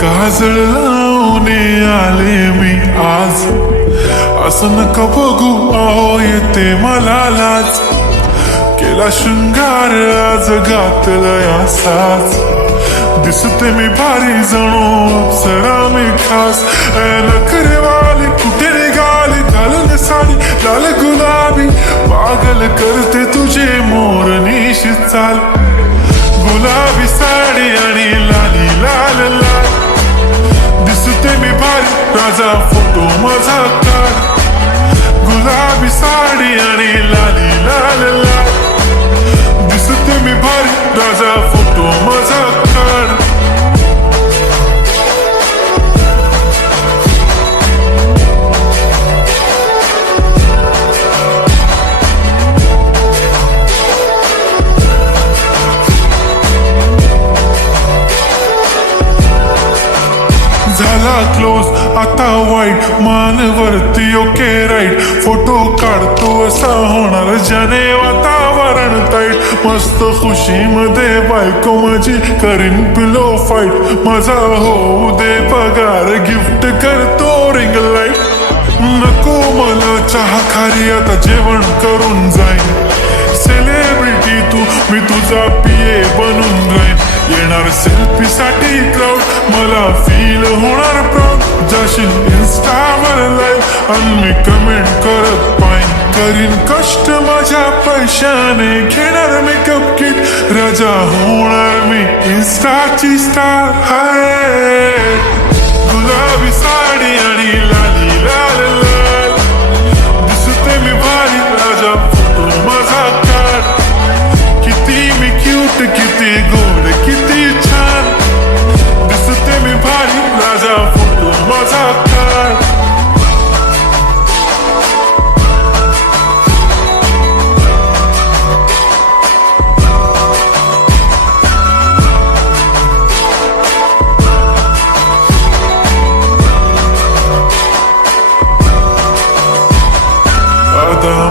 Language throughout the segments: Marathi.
काजळ लावून आले मी आज, असं नका बघू अहो येते मला लाज, केला शृंगार आज घातलाय असाच, दिसते मी भारी जणू अप्सरा मी खास, नखरेवाली कुठे निघाली घालून साडी लाल गुलाबी, पागल करते तुझे मोरनीशी चाल, गुलाबी साडी आणि लाली लाल लाल, दिसते मी भारी राजा फोटो माझा काढ, गुलाबी साडी आणि लाली लाल लाल, दिसते मी भारी राजा फोटो माझा काढ. झाला क्लोज आता वाईट, मानवरती ओके राईट, फोटो काढतो असा होणार ज्याने वातावरण ताईट, मस्त खुशीमध्ये बायको माझी करीन पिलो फाईट, माझा होऊ दे पगार गिफ्ट करतो रिंग लाईट, नको मला चहा खारी आता जेवण करून जाईन, सेलिब्रिटी तू मी तुझा पिये बनून राहीन, येणार सेल्फी साठी क्राऊड मला फील होणार प्राऊड, जाशील इन्स्टावर लाईव्ह आणि मी कमेंट करत पाईन, करीन कष्ट माझ्या पैशाने घेणार मेकअप किट, राजा होणार मी इन्स्टाची स्टार. हाय गुलाबी साडी आणि लाली लाल लाल, दिसते मी भारी राजा फोटो माझा काढ, किती मी क्यूट किती गोड किती छान, दिसते मी भारी राजा फोटो माझा काढ.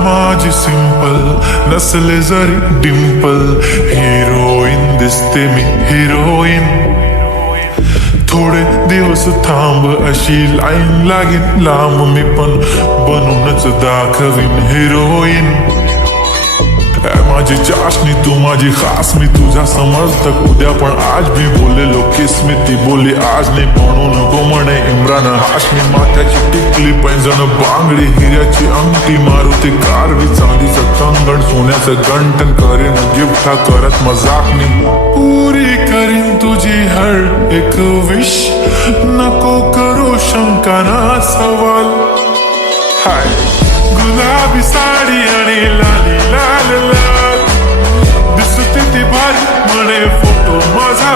माझी सिंपल नसले जरी डिंपल, हिरोईन दिसते मी हिरोईन, थोडे दिवस थांब अशी लाईन लागेल लांब, मी पण बनूनच दाखवीन हिरोईन, माझी चाशनी तू माझी खास, मी तुझा समर्थक उद्या पण आज मी बोललेलो किस्मी, ती बोलली आज नाही म्हणून नको म्हणे इम्रान हाशमी, माथ्याची टिकली पैंजण बांगडी हिऱ्याची अंगठी, मारुती कारवी चांदीचं कंगण सोन्याचं गंठन, करीन गिफ्ट हा करत मजाकनी, पुरी करीन तुझी हर एक विश, नको करू शंका ना सवाल. हाय गुलाबी साडी आणि लाली लाल लाल, दिसते ती भारी म्हणे फोटो माझा